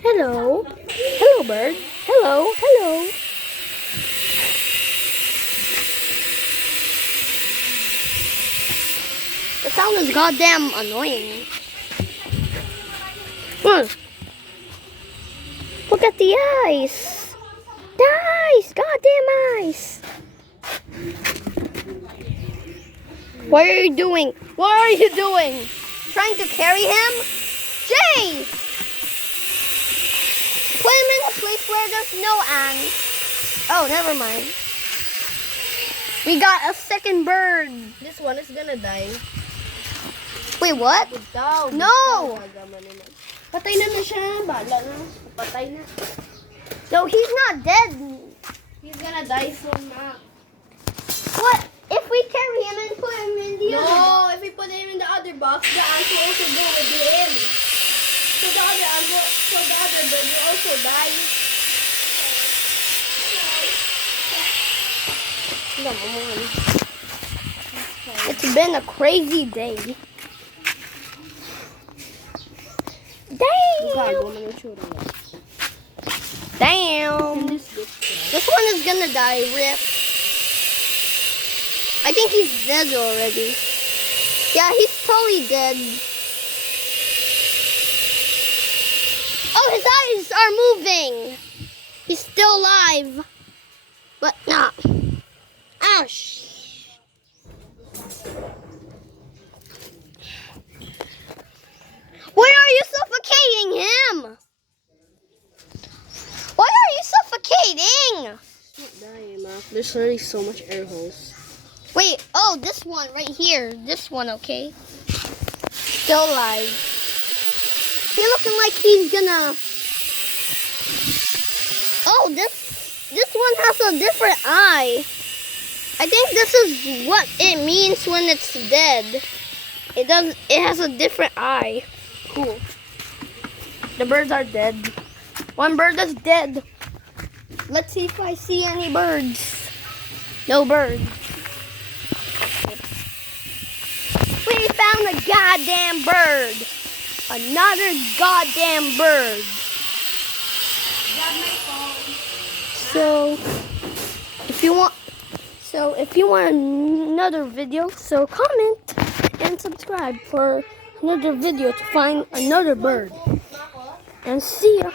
Hello. Hello, bird. Hello. Hello. The sound is goddamn annoying. Look at the eyes. The eyes. Goddamn eyes. What are you doing? What are you doing? Trying to carry him? Jay! Put him in a place where there's no ants. Oh, never mind. We got a second bird. This one is gonna die. Wait, what? No! Patay na siya. Bala na. Patay na. No, he's not dead. He's gonna die soon na. What? If we carry him and put him in the other box? No, if we put him in the other box, the ants will also go with him. So the other bird will also die. It's been a crazy day. Damn! Damn! This one is gonna die, rip. I think he's dead already. Yeah, he's totally dead. Oh, his eyes are moving. He's still alive. But not. Ouch. Why are you suffocating him? Why are you suffocating? Not dying, Ma. There's already so much air holes. Wait, oh, this one right here. This one, okay? Still alive. He's looking like he's gonna... Oh, this one has a different eye. I think this is what it means when it's dead. It has a different eye. Cool. The birds are dead. One bird is dead. Let's see if I see any birds. No birds. We found a goddamn bird. Another goddamn bird. So if you want another video, so comment and subscribe for another video to find another bird. And see ya.